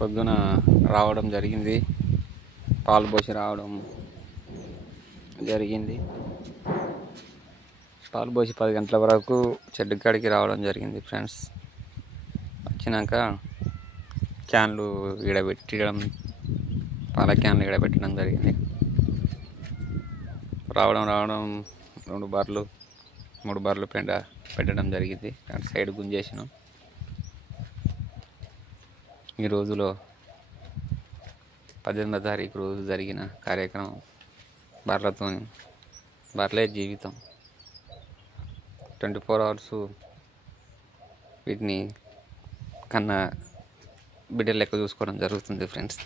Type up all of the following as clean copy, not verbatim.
పొద్దున రావడం జరిగింది, పాలు పోసి రావడం జరిగింది. పాలు పోసి 10 గంటల వరకు చెడ్డు కాడికి రావడం జరిగింది ఫ్రెండ్స్. వచ్చినాక క్యాన్లు ఈడబెట్టడం, పాల క్యాన్లు ఈడబెట్టడం జరిగింది. రావడం 2 బార్లు 3 బార్లు పెండ పెట్టడం జరిగింది. అటు సైడ్ గుంజేసినాం. ఈ రోజులో 18వ తారీఖు రోజు జరిగిన కార్యక్రమం బర్రెలతో. బర్రెలే జీవితం. 24 అవర్స్ వీటిని కన్నా బిడ్డలు లెక్క చూసుకోవడం జరుగుతుంది ఫ్రెండ్స్.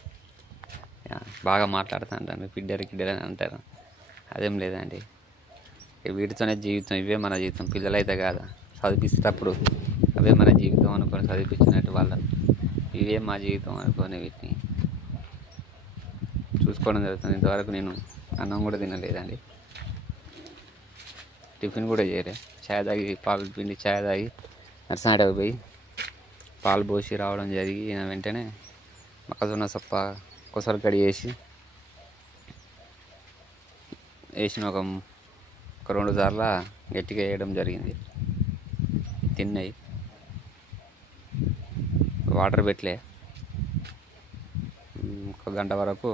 బాగా మాట్లాడుతుంటాను, బిడ్డలు అని అంటారు. అదేం లేదండి, వీటితోనే జీవితం. ఇవే మన జీవితం. పిల్లలైతే కాదా, చదివించేటప్పుడు అవే మన జీవితం అనుకొని చదివించినట్టు వాళ్ళని ఇవే మా జీవితం అనుకొని వీటిని చూసుకోవడం జరుగుతుంది. ఇంతవరకు నేను అన్నం కూడా తినలేదండి, టిఫిన్ కూడా చేయలే. చాయ్ తాగి, పాలు పిండి చాయ్ తాగి నర్సనాటకు పోయి పాలు పోసి రావడం జరిగిన వెంటనే మొక్కజొన్న సొప్ప కొసలు కడి వేసిన ఒక 2 సార్లు గట్టిగా వేయడం జరిగింది. తిన్నాయి. వాటర్ పెట్టలే. 1 గంట వరకు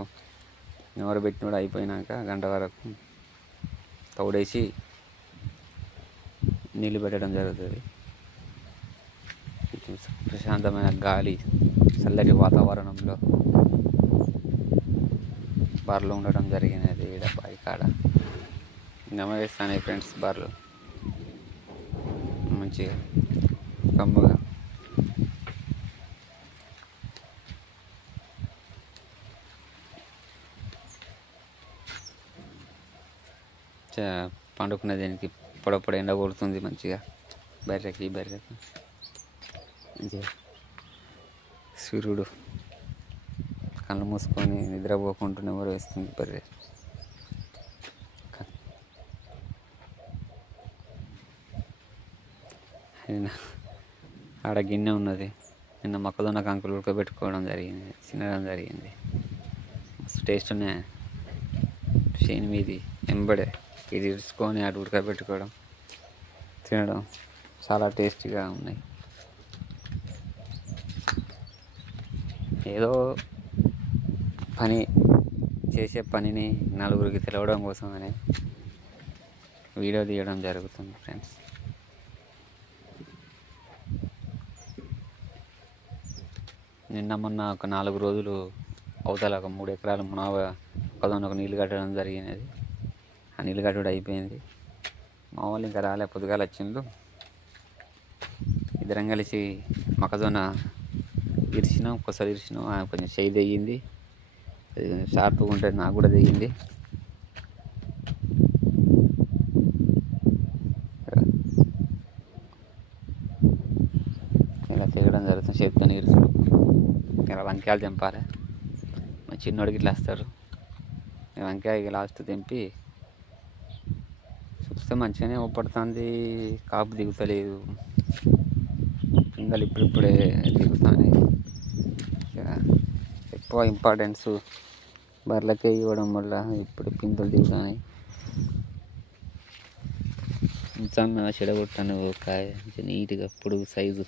నూరు పెట్టినోడు అయిపోయినాక గంట వరకు తౌడేసి నీళ్ళు పెట్టడం జరుగుతుంది. ప్రశాంతమైన గాలి, చల్లటి వాతావరణంలో బర్రెలు ఉండడం జరిగినది. ఈడ బావి కాడ గమనిస్తానే ఫ్రెండ్స్, బర్రెలు మంచిగా కమ్ముగా పండుకునే దానికి పొడపొడ ఎండ కొడుతుంది. మంచిగా బర్రెకి మంచిగా సూర్యుడు కళ్ళు మూసుకొని నిద్రపోకుంటూనే వేస్తుంది బర్రె. ఆడ గిన్నె ఉన్నది. నిన్న మొక్కజొన్న కంకులు ఉడకబెట్టుకోవడం జరిగింది, తినడం జరిగింది. మస్తు టేస్ట్ ఉన్నాయి. చేను మీది ఎంబడే ఇది ఇరుచుకొని అటు ఉడకబెట్టుకోవడం, తినడం చాలా టేస్టీగా ఉన్నాయి. ఏదో చేసే పనిని నలుగురికి తెలవడం కోసమని వీడియో తీయడం జరుగుతుంది ఫ్రెండ్స్. నిన్న మొన్న ఒక 4 రోజులు అవతల ఒక 3 ఎకరాల మొక్కజొన్నకు నీళ్ళు కట్టడం జరిగినది. ఆ నీళ్ళు కట్టడం అయిపోయింది. మా వాళ్ళు ఇంకా రాలే, పొద్దుగాల వచ్చిండ్రు. ఇద్దరం కలిసి మొక్కజొన్న ఇరిచినాం, కొసలు ఇరిచినాం. కొంచెం చేయి తెగింది, షార్ప్గా ఉంటుంది. నాకు కూడా తెగింది. ఇలా తెగడం జరుగుతుంది. చేతితో ఇరుచుడు. ఇలా వంకాయలు తెంపాలి. మా చిన్నోడికి ఇట్లా వస్తారు. వంకాయ లాస్ట్ తెంపి చూస్తే మంచిగానే ఊపడుతుంది, కాపు దిగుతలేదు. పిందెలు ఇప్పుడిప్పుడే దిగుతాయి. ఎక్కువ ఇంపార్టెన్స్ బర్రెలకే ఇవ్వడం వల్ల ఇప్పుడు పిందెలు దిగుతాయి. ఇంచన్న చెడగొట్టాను కాయ నీట్గా పొడుగు సైజు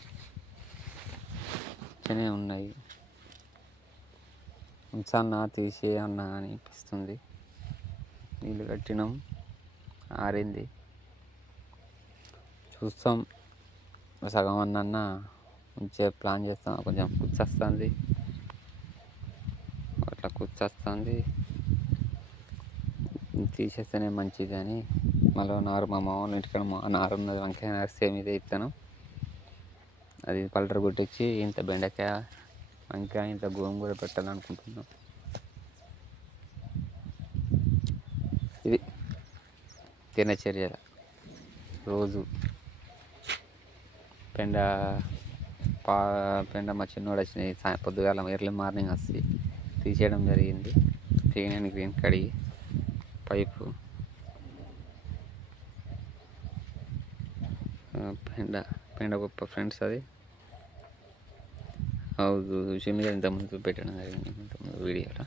మంచిగానే ఉన్నాయి. ఇంచన్న తీసేయన్నా అనిపిస్తుంది. నీళ్ళు కట్టినాం, ఆరింది. చూస్తాం, సగం అన్న ఉంచే ప్లాన్ చేస్తాం. కొంచెం కూర్చొస్తుంది, అట్లా కూర్చొస్తుంది. తీసేస్తేనే మంచిది అని మళ్ళీ నారు మా మామూలు ఇంటికాడ నారు ఉన్నది. వంకాయ నారు సేమ్ ఇదే ఇస్తాను. అది పల్టర్ కొట్టించి ఇంత బెండకాయ, వంకాయ, ఇంత గోంగూర పెట్టాలనుకుంటున్నాం. ఇది దినచర్య. రోజు పెండ మా చిన్నోడు వచ్చినాయి. పొద్దుగాల ఎర్లీ మార్నింగ్ వస్తే తీసేయడం జరిగింది. క్లీన్ అండ్ గ్రీన్ కడిగి పైపు పెండ గొప్ప ఫ్రెండ్స్. అది సోషల్ మీడియా ఇంతకుముందు పెట్టడం జరిగింది, ఇంతకుముందు వీడియోలో.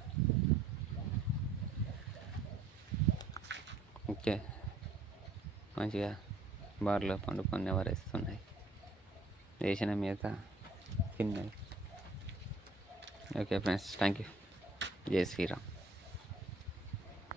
ఓకే, మంచిగా బార్లో పండుకొని ఎవరేస్తున్నాయి, వేసిన మీద తిన్నాయి. Okay friends, thank you. జై శ్రీరామ్.